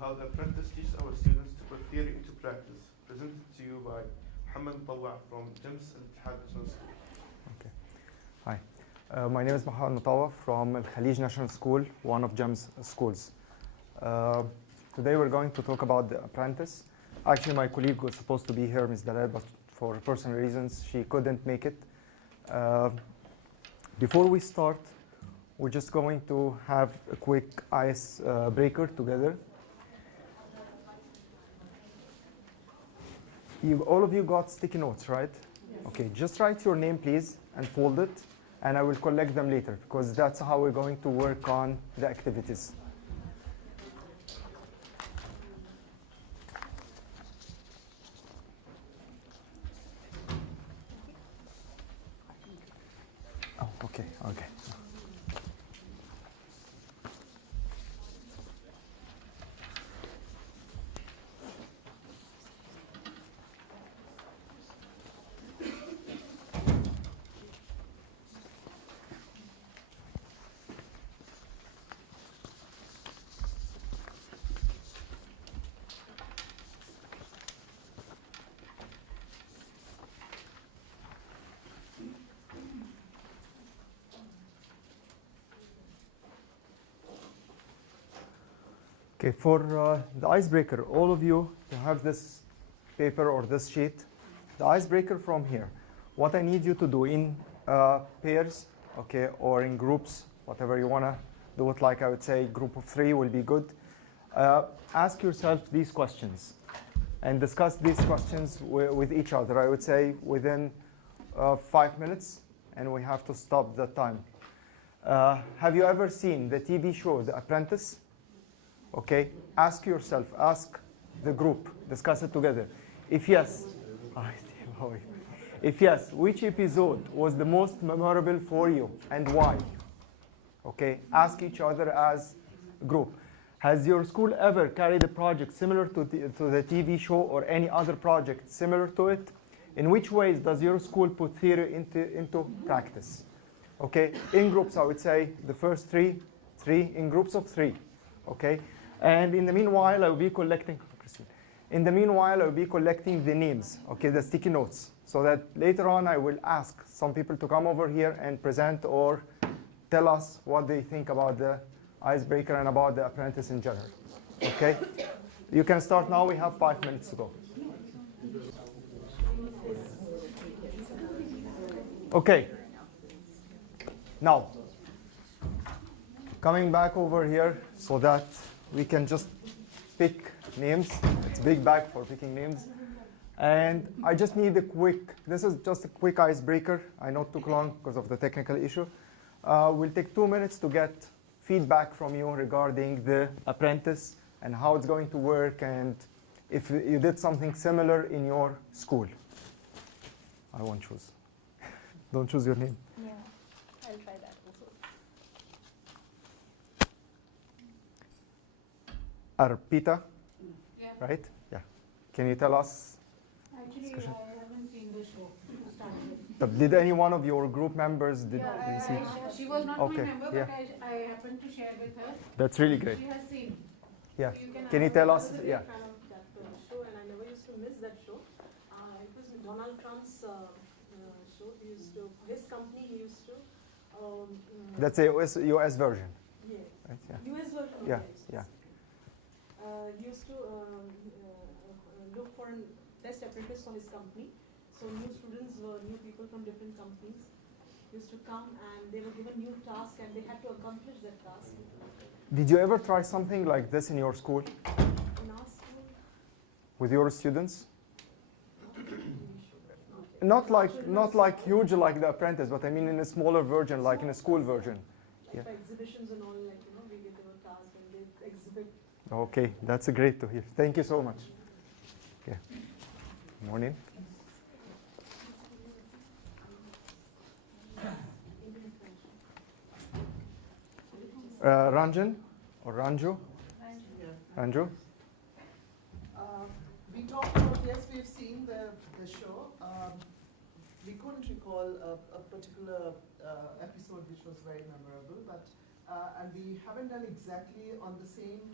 how the apprentice teaches our students to put theory into practice. Presented to you by Mohammed Mutawwa from GEMS Al National School. Okay. Hi. My name is Mohammed Mutawwa from Al Khalij National School, one of GEMS schools. Today we're going to talk about the apprentice. Actually, my colleague was supposed to be here, Ms. Dalal, but for personal reasons, she couldn't make it. Before we start, we're just going to have a quick ice breaker together. All of you got sticky notes, right? Yes. Okay, just write your name, please, and fold it, and I will collect them later, because that's how we're going to work on the activities. Oh, okay, okay. Okay, for the icebreaker, all of you have this paper or this sheet. The icebreaker from here, what I need you to do in pairs, okay, or in groups, whatever you want to do it like, I would say group of 3 will be good. Ask yourself these questions and discuss these questions with each other. I would say within 5 minutes, and we have to stop the time. Have you ever seen the TV show, The Apprentice? Okay, ask yourself, ask the group, discuss it together. If yes, which episode was the most memorable for you and why? Okay, ask each other as a group. Has your school ever carried a project similar to the TV show or any other project similar to it? In which ways does your school put theory into practice? Okay, in groups, I would say the first three in groups of 3. Okay. And in the meanwhile, I will be collecting. In the meanwhile, I will be collecting the names, okay, the sticky notes, so that later on I will ask some people to come over here and present or tell us what they think about the icebreaker and about the apprentice in general. Okay, you can start now. We have 5 minutes to go. Okay. Now, coming back over here so that we can just pick names. It's a big bag for picking names. And I just need this is just a quick icebreaker. I know it took long because of the technical issue. We'll take 2 minutes to get feedback from you regarding the apprentice and how it's going to work and if you did something similar in your school. I won't choose. Don't choose your name. Yeah, I'll try that also. Arpita, Yeah. right? Yeah. Can you tell us? Actually, Discussion. I haven't seen the show to start with. But did any one of your group members did see? She was not Okay, my member, yeah. but I happened to share with her. That's really great. She has seen. Yeah. So Can you ask tell her. us? I was a Yeah. big fan of that show, and I never used to miss that show. It was Donald Trump's show. His company used to. That's a US version. Yeah. Right? Yeah. US version. of Yeah. it. Yeah. He used to look for a best apprentice for his company. So new students were new people from different companies used to come, and they were given new tasks, and they had to accomplish that task. Did you ever try something like this in your school In our school, with your students? Not like huge like The Apprentice, but I mean in a smaller version, like in a school version. Yeah. for exhibitions and all, like we give them a task and they exhibit. Okay, that's great to hear. Thank you so much. Yeah. Morning. Ranjan or Ranju? Ranju? We talked about, yes, we've seen the show. We couldn't recall a particular episode which was very memorable, but And we haven't done exactly on the same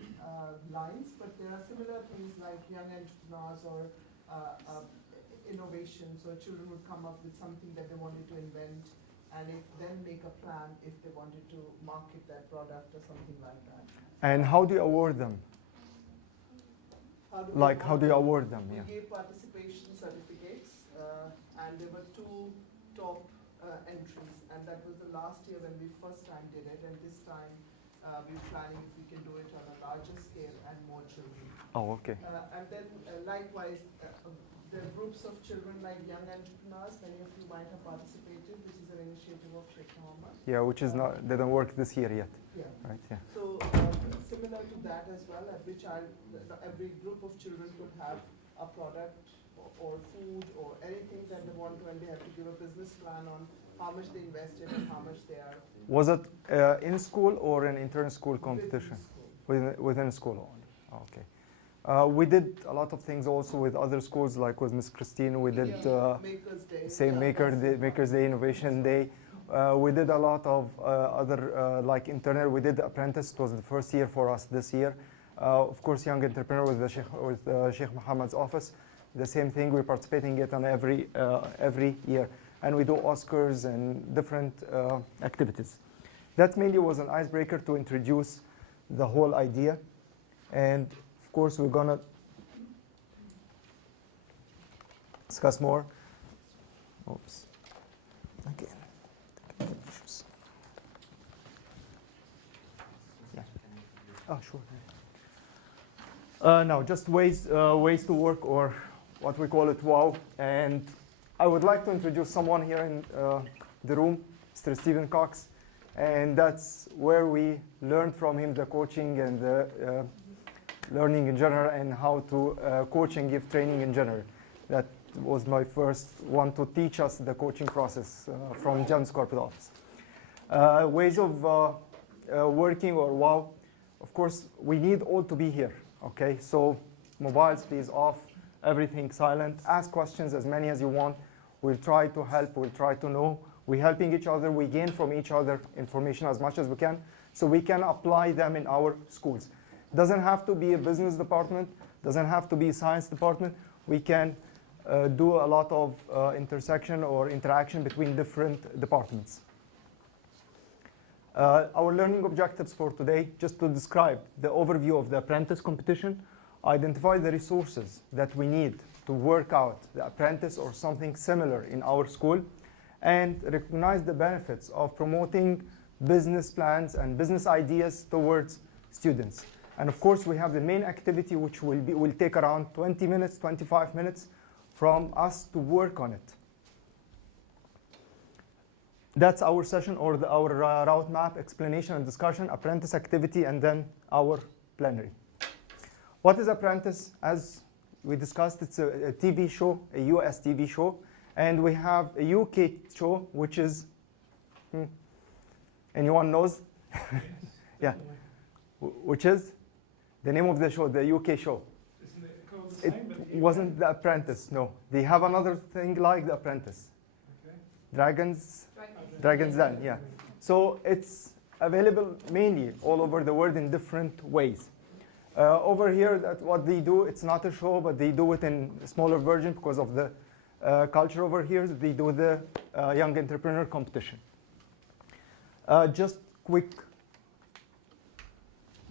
lines, but there are similar things like young entrepreneurs or innovation. So children would come up with something that they wanted to invent, and then make a plan if they wanted to market that product or something like that. And how do you award them? How do you award them? We Yeah. gave participation certificates, and there were 2 top entries, and that was the last year when we first time did it, and this time we're planning if we can do it on a larger scale and more children. Oh, okay. And then likewise, there are groups of children like young entrepreneurs, many of you might have participated, which is an initiative of Sheikh Mohammed. Yeah, which is not didn't work this year yet. Yeah. Right. Yeah. So similar to that as well, at which every group of children could have a product or food or anything that they want to, and they have to give a business plan on how much they invested and how much they are. Was it in school or an inter-school competition? Within Within school only. Okay. We did a lot of things also with other schools, like with Miss Christine. We did Makers Day. same Yeah, Makers Day, Innovation Day. We did a lot of other like internal. We did Apprentice. It was the first year for us this year. Of course, Young Entrepreneur with the Sheikh Mohammed's office. The same thing. We're participating it on every year, and we do Oscars and different activities. That mainly was an icebreaker to introduce the whole idea, and of course we're gonna discuss more. Oops. Again. Yeah. Oh, sure. No, just ways to work, or what we call it, WOW. And I would like to introduce someone here in the room, Mr. Stephen Cox. And that's where we learned from him the coaching and the learning in general, and how to coach and give training in general. That was my first one to teach us the coaching process from GEM's corporate office. Ways of working, or WOW. Of course, we need all to be here. Okay, so mobiles please off, everything silent. Ask questions as many as you want. We'll try to help. We'll try to know. We're helping each other. We gain from each other information as much as we can, so we can apply them in our schools. Doesn't have to be a business department. Doesn't have to be a science department. We can do a lot of intersection or interaction between different departments. Our learning objectives for today, just to describe the overview of the Apprentice competition, identify the resources that we need to work out the Apprentice or something similar in our school, and recognize the benefits of promoting business plans and business ideas towards students. And of course, we have the main activity, which will take around 20 minutes, 25 minutes from us to work on it. That's our session, or our route map, explanation and discussion, Apprentice activity, and then our plenary. What is Apprentice? As we discussed, it's a TV show, a US TV show, and we have a UK show, which is, anyone knows? Yeah, which is the name of the show, the UK show. Isn't it called the It same? but wasn't the Apprentice, no. They have another thing like the Apprentice. Okay. Dragon's Den, yeah. So it's available mainly all over the world in different ways. Over here, that what they do, it's not a show, but they do it in a smaller version because of the culture over here. They do the Young Entrepreneur competition. Just quick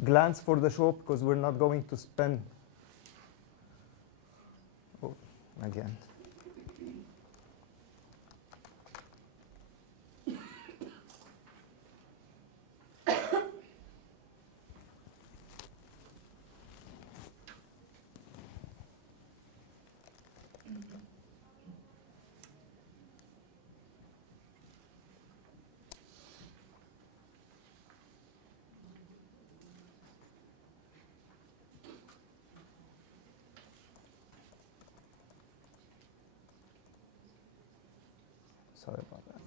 glance for the show, because we're not going to spend, again. Sorry about that.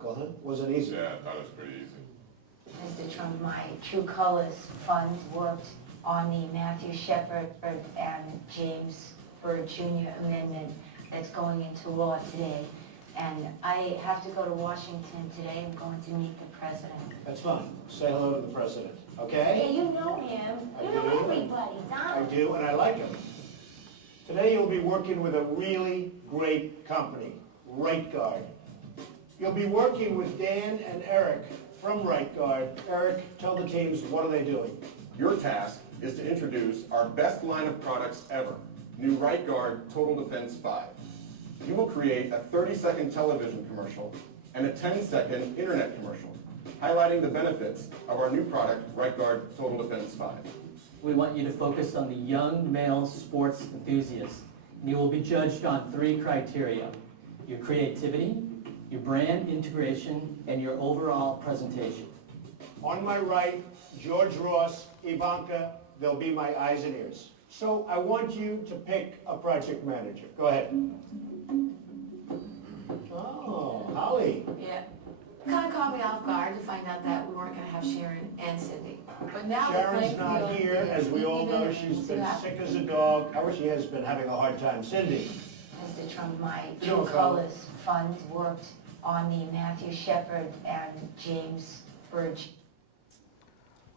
Go ahead. Wasn't easy. Yeah, that was pretty easy. Mr. Trump, my True Colors Fund worked on the Matthew Shepard and James Byrd Jr. Amendment that's going into law today. And I have to go to Washington today. I'm going to meet the president. That's fine. Say hello to the president, Hey, okay? you know him. I You know do. everybody, I Donald. do, and I like him. Today you'll be working with a really great company, Right Guard. You'll be working with Dan and Eric from Right Guard. Eric, tell the teams, what are they doing? Your task is to introduce our best line of products ever, new Right Guard Total Defense 5. You will create a 30-second television commercial and a 10-second internet commercial, highlighting the benefits of our new product, Right Guard Total Defense 5. We want you to focus on the young male sports enthusiast. You will be judged on 3 criteria: your creativity, your brand integration, and your overall presentation. On my right, George Ross, Ivanka, they'll be my eyes and ears. So I want you to pick a project manager. Go ahead. Oh, Holly. Yeah. Kind of caught me off guard to find out that we weren't going to have Sharon and Cindy. But now the Sharon's playing not field here, is as we all know, even she's to been have- sick as a dog. She has been having a hard time. Cindy. Mr. Trump, my You don't True call it. Colors Fund worked on the Matthew Shepard and James Burge.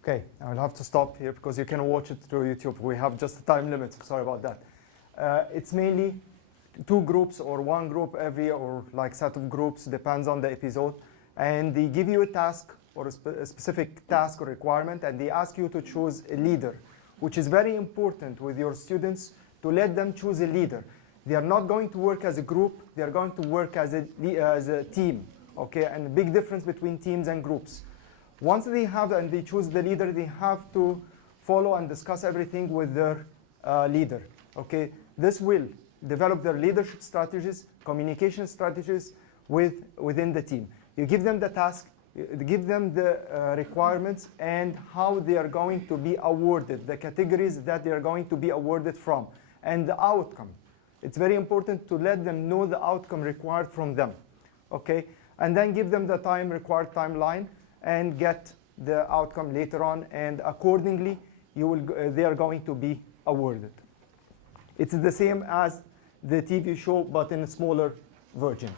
Okay, I will have to stop here because you can watch it through YouTube. We have just a time limit, sorry about that. It's mainly 2 groups or 1 group every, or like set of groups, depends on the episode. And they give you a task or a specific task or requirement, and they ask you to choose a leader, which is very important with your students to let them choose a leader. They are not going to work as a group, they are going to work as a team, okay? And a big difference between teams and groups. Once they have and they choose the leader, they have to follow and discuss everything with their leader, okay? This will develop their leadership strategies, communication strategies within the team. You give them the task, you give them the requirements and how they are going to be awarded, the categories that they are going to be awarded from, and the outcome. It's very important to let them know the outcome required from them, okay? And then give them the required timeline and get the outcome later on, and accordingly, they are going to be awarded. It's the same as the TV show, but in a smaller version.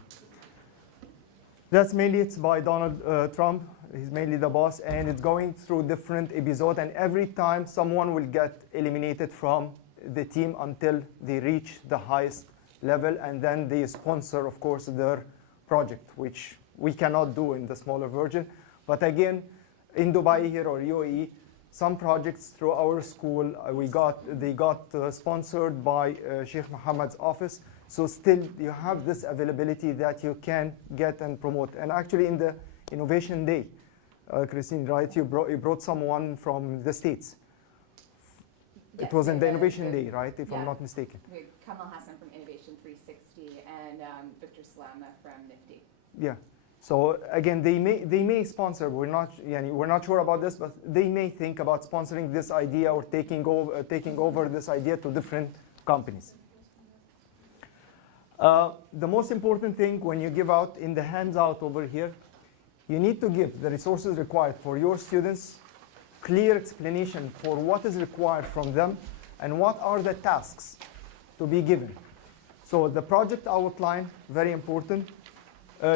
That's mainly, it's by Donald Trump. He's mainly the boss, and it's going through different episodes, and every time someone will get eliminated from the team until they reach the highest level, and then they sponsor, of course, their project, which we cannot do in the smaller version. But again, in Dubai here or UAE, some projects through our school, they got sponsored by Sheikh Mohammed's office. So still, you have this availability that you can get and promote. And actually, in the Innovation Day, Christine, right, you brought someone from the States. Yes, It was in the Innovation the- Day, right, if I'm yeah. not mistaken. We had Kamal Hassan from Innovation 360 and Victor Salama from Nifty. Yeah. So again, they may sponsor. We're not sure about this, but they may think about sponsoring this idea or taking over this idea to different companies. The most important thing when you give out in the hands-out over here, you need to give the resources required for your students, clear explanation for what is required from them and what are the tasks to be given. So the project outline, very important.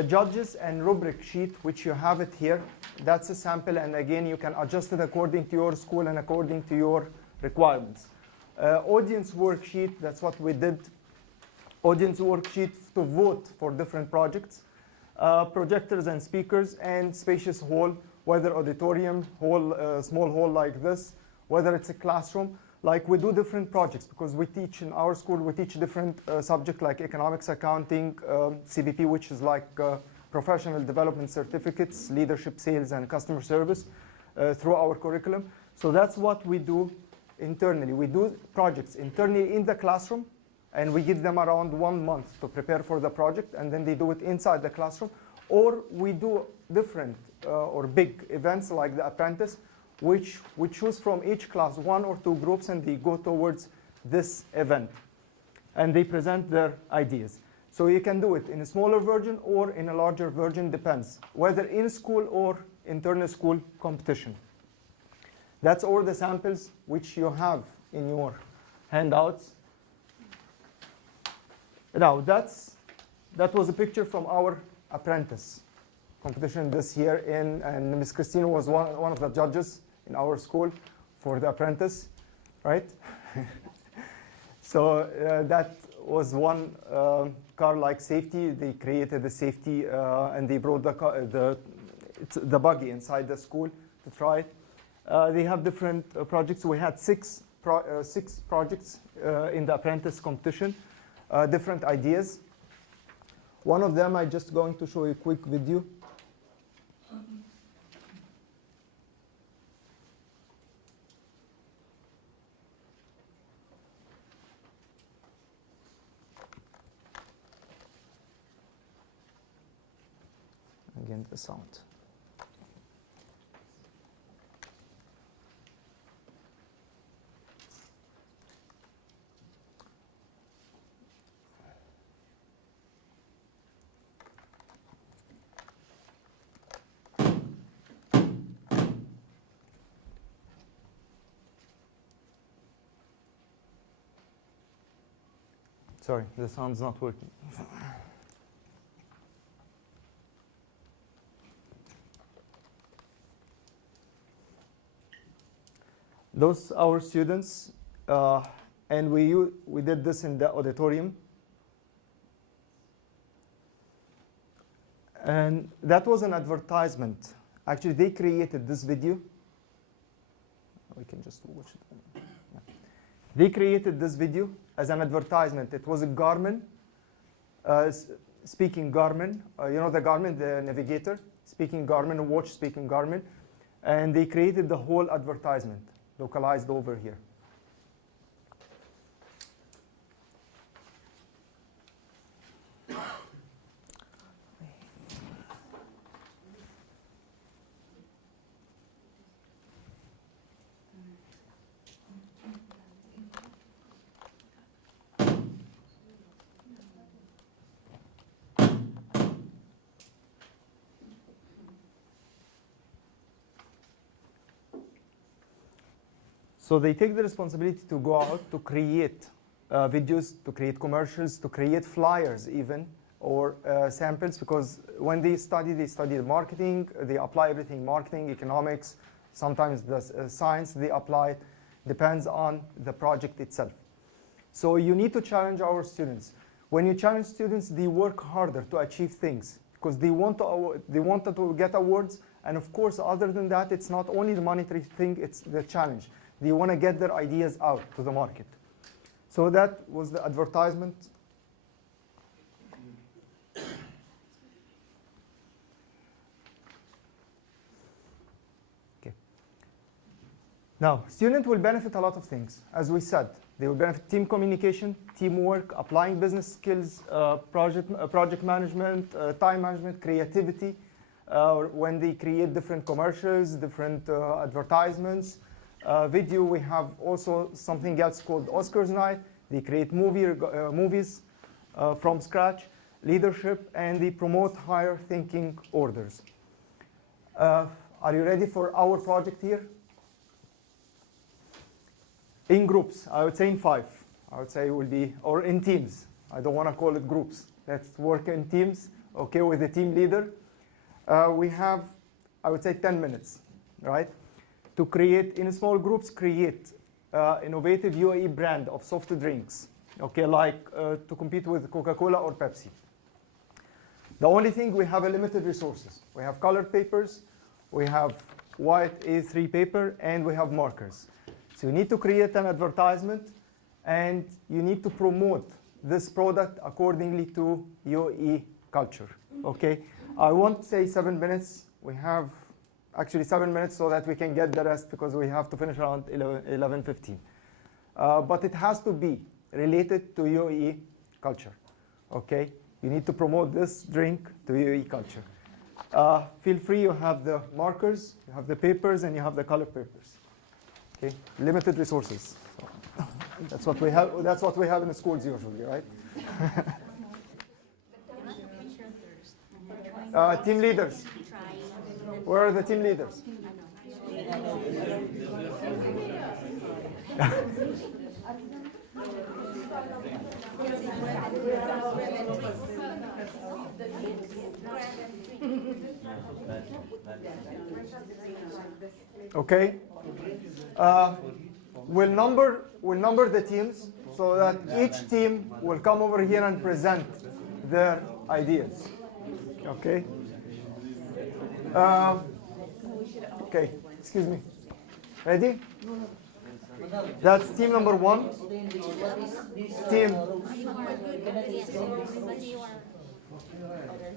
Judges and rubric sheet, which you have it here, that's a sample, and again you can adjust it according to your school and according to your requirements. Audience worksheet, that's what we did. Audience worksheet to vote for different projects. Projectors and speakers, and spacious hall, whether auditorium hall, small hall like this, whether it's a classroom. Like we do different projects because we teach in our school, we teach different subjects like economics, accounting, CBP, which is like professional development certificates, leadership, sales, and customer service through our curriculum. So that's what we do internally. We do projects internally in the classroom, and we give them around 1 month to prepare for the project, and then they do it inside the classroom. Or we do different or big events like the Apprentice, which we choose from each class 1 or 2 groups, and they go towards this event. And they present their ideas. So you can do it in a smaller version or in a larger version, depends, whether in school or internal school competition. That's all the samples which you have in your handouts. Now, that was a picture from our Apprentice competition this year, and Ms. Christine was one of the judges in our school for the Apprentice, right? So that was one car-like safety. They created the safety, and they brought the buggy inside the school to try it. They have different projects. We had six projects in the Apprentice competition, different ideas. One of them, I'm just going to show you a quick video. Again, the sound. Sorry, the sound's not working. Those our students, and we did this in the auditorium. And that was an advertisement. Actually, they created this video. We can just watch it. Yeah. They created this video as an advertisement. It was a Garmin, speaking Garmin. You know the Garmin, the navigator, speaking Garmin, a watch speaking Garmin. And they created the whole advertisement, localized over here. So they take the responsibility to go out to create videos, to create commercials, to create flyers even, or samples, because when they study marketing, they apply everything, marketing, economics, sometimes the science they apply, depends on the project itself. So you need to challenge our students. When you challenge students, they work harder to achieve things, because they wanted to get awards, and of course, other than that, it's not only the monetary thing, it's the challenge. They want to get their ideas out to the market. So that was the advertisement. Okay. Now, students will benefit a lot of things. As we said, they will benefit team communication, teamwork, applying business skills, project management, time management, creativity, when they create different commercials, different advertisements. Video, we have also something else called Oscars Night. They create movies from scratch, leadership, and they promote higher thinking orders. Are you ready for our project here? In groups, I would say in 5. I would say it will be, or in teams. I don't want to call it groups. Let's work in teams, okay, with the team leader. We have, I would say, 10 minutes, right? To create, in small groups, create innovative UAE brand of soft drinks, okay, like to compete with Coca-Cola or Pepsi. The only thing, we have a limited resources. We have colored papers, we have white A3 paper, and we have markers. So you need to create an advertisement, and you need to promote this product accordingly to UAE culture, okay? I won't say 7 minutes. We have actually 7 minutes so that we can get the rest, because we have to finish around 11:15. But it has to be related to UAE culture, okay? You need to promote this drink to UAE culture. Feel free, you have the markers, you have the papers, and you have the color papers, okay? Limited resources. So that's what we have in the schools usually, right? Team leaders. Where are the team leaders? Okay. We'll number the teams so that each team will come over here and present their ideas. Okay. Okay. Excuse me. Ready? That's team number 1.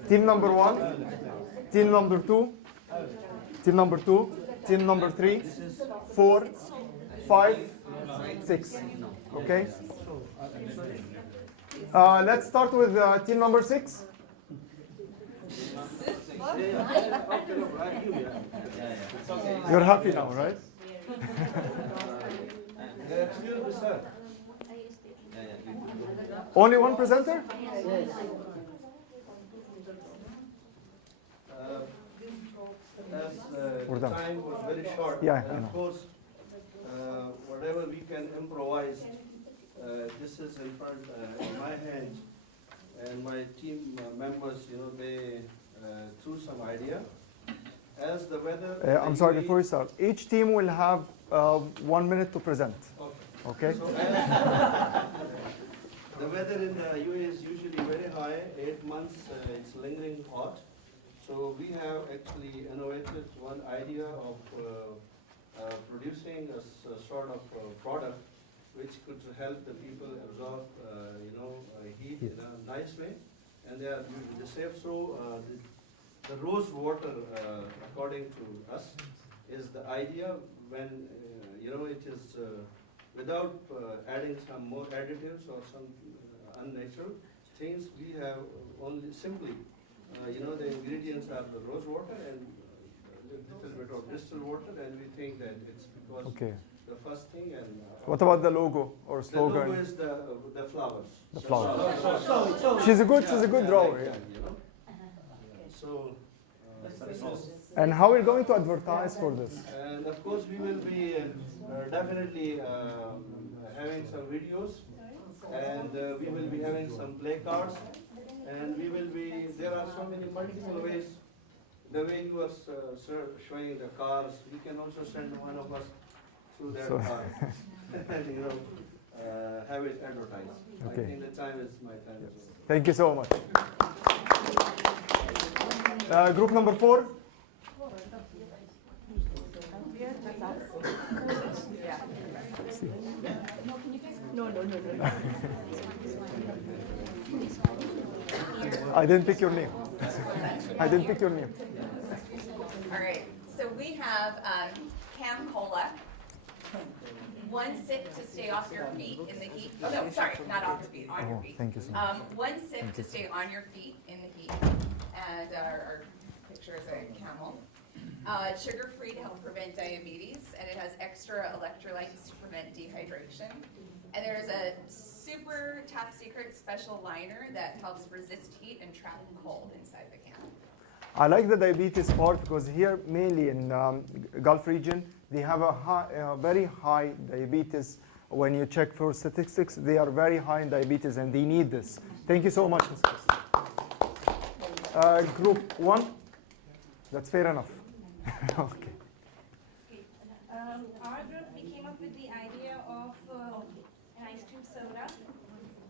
Team number 1. Team number 2. Team number 2. Team number 3. 4. 5. 6. Okay. Let's start with team number 6. You're happy now, right? Only one presenter? As the time was very short, Yeah, and of course, whatever we can improvise, this is in front in my hand, and my team members, they threw some idea. As the weather. I'm sorry, before we start, each team will have 1 minute to present. Okay? So as the weather in the UAE is usually very high, 8 months it's lingering hot. So we have actually innovated one idea of producing a sort of product which could help the people absorb, heat in a nice way. And they are using the safe throw. The rose water, according to us, is the idea when it is without adding some more additives or some unnatural things. We have only simply, the ingredients are the rose water and a little bit of distilled water, and we think that it's because the first thing. And what about the logo or slogan? The logo is the flowers. The flowers. She's a good drawer. Yeah. So, and how are we going to advertise for this? And of course, we will be definitely having some videos, and we will be having some play cards, and we will be. There are so many multiple ways. The way you are showing the cars, we can also send one of us through their car, and have it advertised. Okay. I think the time is my time. Yes. Thank you so much. Group number 4. No. I didn't pick your name. I didn't pick your name. All right. So we have Cam Cola. One sip to stay off your feet in the heat. Oh, no, sorry, not off your feet, on your feet. Thank you so much. One sip to stay on your feet in the heat. And our picture is a camel. It's sugar-free to help prevent diabetes, and it has extra electrolytes to prevent dehydration. And there's a super top secret special liner that helps resist heat and trap cold inside the can. I like the diabetes part because here, mainly in Gulf region, they have a very high diabetes. When you check for statistics, they are very high in diabetes, and they need this. Thank you so much. Group 1, that's fair enough. Okay. Our group, we came up with the idea of an ice cream soda,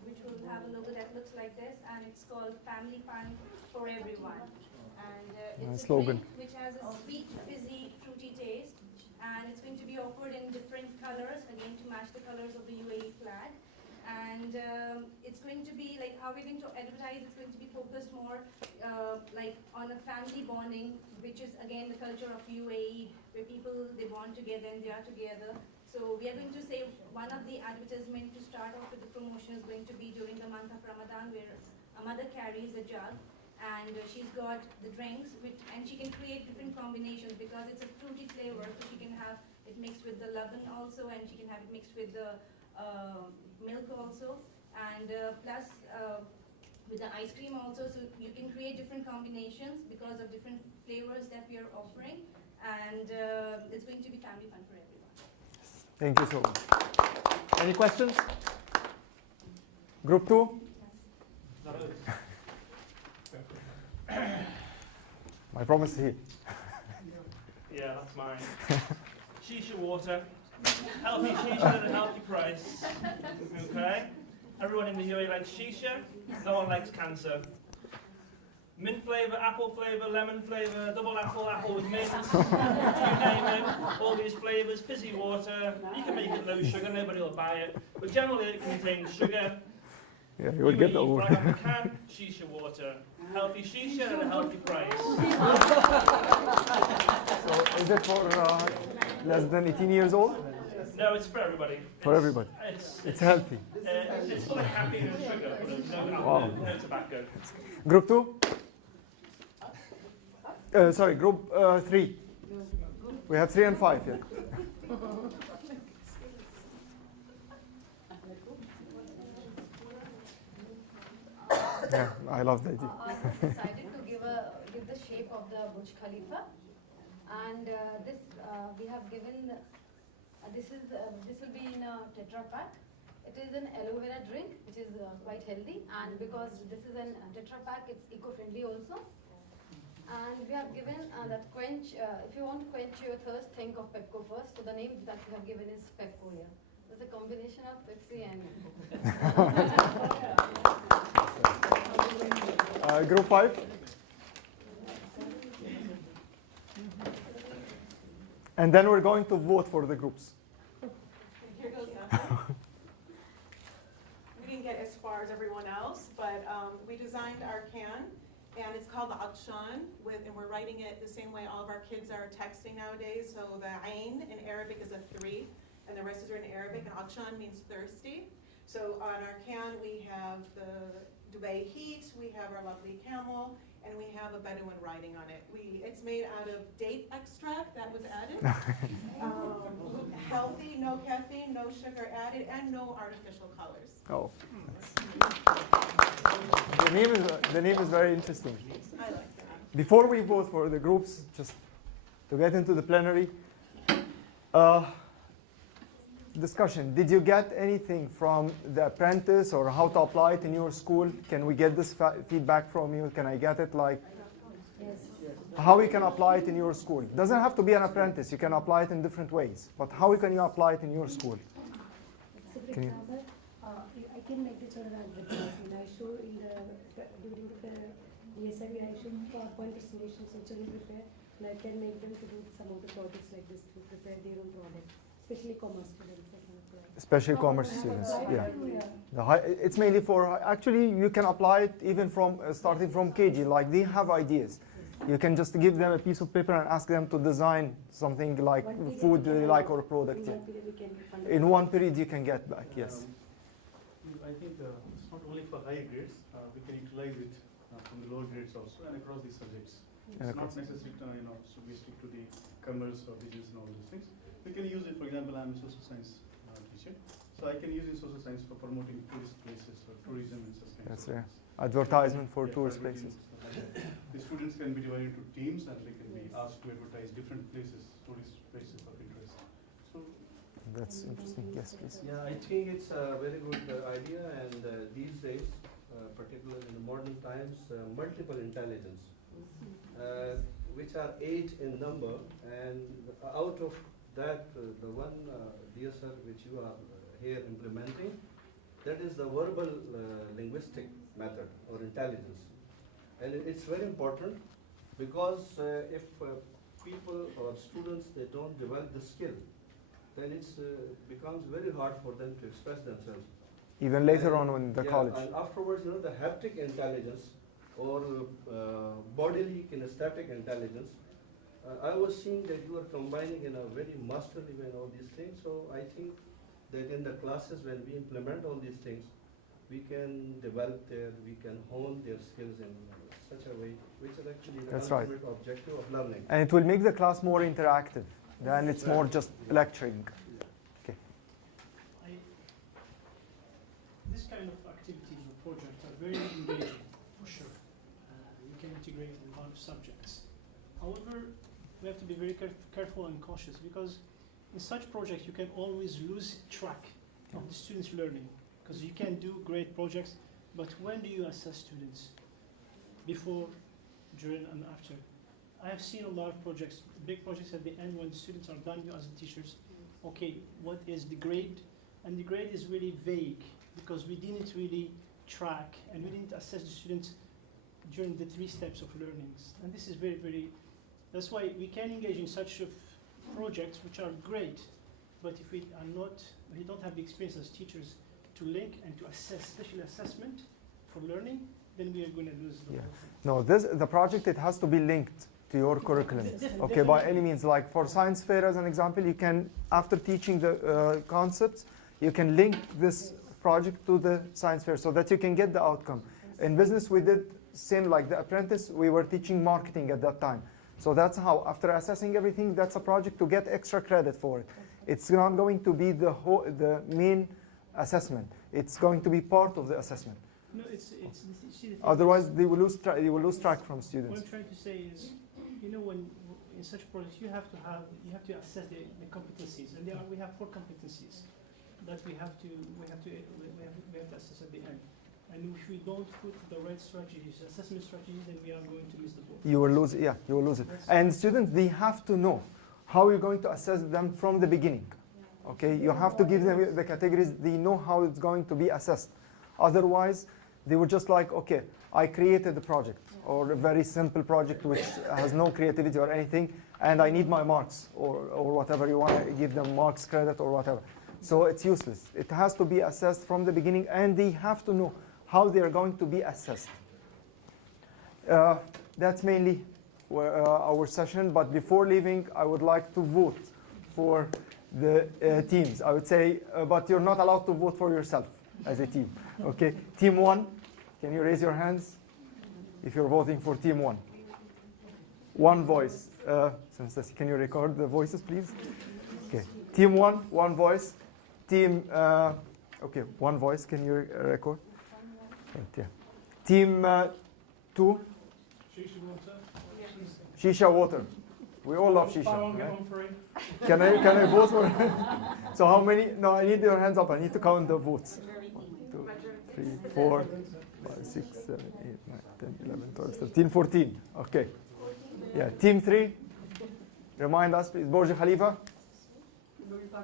which will have a logo that looks like this, and it's called Family Fun for Everyone. And it's a drink which has a sweet, fizzy, fruity taste, and it's going to be offered in different colors, again to match the colors of the UAE flag. And it's going to be like how we're going to advertise. It's going to be focused more like on a family bonding, which is again the culture of UAE, where people they bond together and they are together. So we are going to say one of the advertisement to start off with the promotion is going to be during the month of Ramadan, where a mother carries a jug and she's got the drinks, and she can create different combinations because it's a fruity flavor. So she can have it mixed with the laban also, and she can have it mixed with the milk also, and plus with the ice cream also. So you can create different combinations because of different flavors that we are offering, and it's going to be family fun for everyone. Thank you so much. Any questions? Group 2? My promise is here. Yeah, that's mine. Shisha water. Healthy shisha at a healthy price. Okay? Everyone in the UAE likes shisha. No one likes cancer. Mint flavour, apple flavour, lemon flavour, double apple with mint. You name it. All these flavours. Fizzy water. You can make it low sugar. Nobody will buy it. But generally it contains sugar. Yeah, you will get the UAE old. flag on the can. Shisha water. Healthy shisha at a healthy price. So is it for less than 18 years old? No, it's for everybody. For everybody. It's healthy. It's full of caffeine and sugar, but no Wow. alcohol, no tobacco. Group 2? Sorry, group 3. We have 3 and 5 here. Yeah, I love the idea. I decided to give the shape of the Burj Khalifa, and we have given this will be in a Tetra Pak. It is an aloe vera drink, which is quite healthy, and because this is a Tetra Pak, it's eco-friendly also. And we have given that quench. If you want to quench your thirst, think of Pepco first. So the name that we have given is Pepco here. It's a combination of Pepsi and. Group 5. And then we're going to vote for the groups. Here goes nothing. We didn't get as far as everyone else, but we designed our can, and it's called the Akshan, and we're writing it the same way all of our kids are texting nowadays. So the Ain in Arabic is a 3, and the rest is written in Arabic, and Akshan means thirsty. So on our can, we have the Dubai heat, we have our lovely camel, and we have a Bedouin writing on it. It's made out of date extract that was added. Healthy, no caffeine, no sugar added, and no artificial colors. Oh. The name is very interesting. I like that. Before we vote for the groups, just to get into the plenary, discussion. Did you get anything from the Apprentice or how to apply it in your school? Can we get this feedback from you? Can I get it like how you can apply it in your school? It doesn't have to be an Apprentice. You can apply it in different ways. But how can you apply it in your school? So for example, I can make the children advertisement. I show during the DSI, I show PowerPoint presentation so children prepare, and I can make them to do some of the projects like this to prepare their own product, especially commerce students. Especially commerce students, yeah. It's mainly for, actually you can apply it even from, starting from KG, like they have ideas. You can just give them a piece of paper and ask them to design something like food they like or a product. Yeah. In one period you can get back, yes. I think it's not only for high grades, we can utilize it from the lower grades also and across these subjects. It's not necessary to, so we stick to the commerce or business and all those things. We can use it, for example, I'm a social science teacher, so I can use in social science for promoting tourist places or tourism and such things. That's right. Advertisement for tourist places. The students can be divided into teams and they can be asked to advertise different places, tourist places of interest. So that's interesting. Yes, please. Yeah, I think it's a very good idea, and these days, particularly in the modern times, multiple intelligence, which are 8 in number, and out of that, the one DSR which you are here implementing, that is the verbal linguistic method or intelligence. And it's very important because if people or students, they don't develop the skill, then it becomes very hard for them to express themselves. Even later on in the college. And afterwards, the haptic intelligence or bodily kinesthetic intelligence, I was seeing that you are combining in a very masterly way all these things. So I think that in the classes when we implement all these things, we can develop we can hone their skills in such a way, which is actually the ultimate objective of learning. And it will make the class more interactive. Then it's more just lecturing. Okay. This kind of activities or projects are very engaging, for sure. You can integrate in a lot of subjects. However, we have to be very careful and cautious because in such projects you can always lose track of the students' learning because you can do great projects, but when do you assess students? Before, during, and after? I have seen a lot of projects, big projects at the end when the students are done, you ask the teachers, okay, what is the grade? And the grade is really vague because we didn't really track and we didn't assess the students during the 3 steps of learnings. And this is very, very, that's why we can engage in such of projects which are great, but if we don't have the experience as teachers to link and to assess, especially assessment for learning, then we are going to lose the whole thing. No, the project, it has to be linked to your curriculum. Okay, by any means. Like for science fair, as an example, you can, after teaching the concepts, you can link this project to the science fair so that you can get the outcome. In business, we did same like the Apprentice. We were teaching marketing at that time. So that's how, after assessing everything, that's a project to get extra credit for it. It's not going to be the main assessment. It's going to be part of the assessment. No, it's see, the thing Otherwise, is, they will lose you will lose track from what students. I'm trying to say is, you know, when in such projects you have to assess the competencies, and we have 4 competencies that we have to assess at the end. And if we don't put the right strategies, assessment strategies, then we are going to miss the boat. You will lose, yeah, you will lose it. And students, they have to know how you're going to assess them from the beginning. Okay, you have to give them the categories. They know how it's going to be assessed. Otherwise, they were just like, okay, I created a project or a very simple project which has no creativity or anything, and I need my marks or whatever you want to give them marks, credit or whatever. So it's useless. It has to be assessed from the beginning, and they have to know how they are going to be assessed. That's mainly our session, but before leaving, I would like to vote for the teams. I would say, but you're not allowed to vote for yourself as a team. Okay, team 1, can you raise your hands if you're voting for team 1? One voice. Can you record the voices, please? Okay, team 1, 1 voice. Team, okay, 1 voice. Can you record? Right, yeah. Team 2. Shisha water. We all love shisha. Right? Can I vote for it? So how many? No, I need your hands up. I need to count the votes. 1, 2, 3, 4, 5, 6, 7, 8, 9, 10, 11, 12, 13, 14. Okay. Yeah. Team 3. Remind us, please. Burj Khalifa.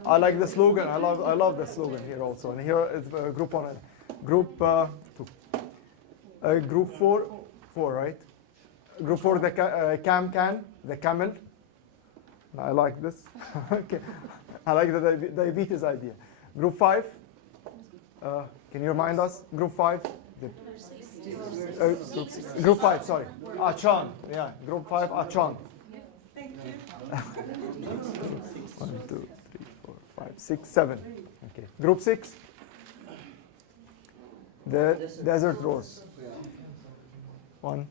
I like the slogan. I love the slogan here also. And here is group 1. Group 2. Group 4, right? Group 4, the the camel. I like this. Okay. I like the diabetes idea. Group 5. Can you remind us? Group 5. Group 5. Sorry. Achan. Yeah. Group 5. Achan. Thank you. 1, 2, 3, 4, 5, 6, 7. Okay. Group 6. The desert rose. 1.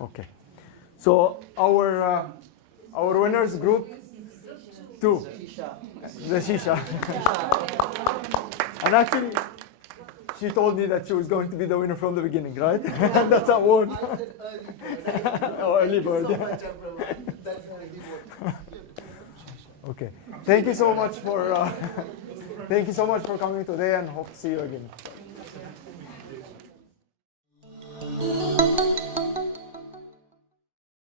Okay. So our winners group 2. The shisha. And actually, she told me that she was going to be the winner from the beginning, right? That's a award. Early bird. Okay. Thank you so much for coming today, and hope to see you again.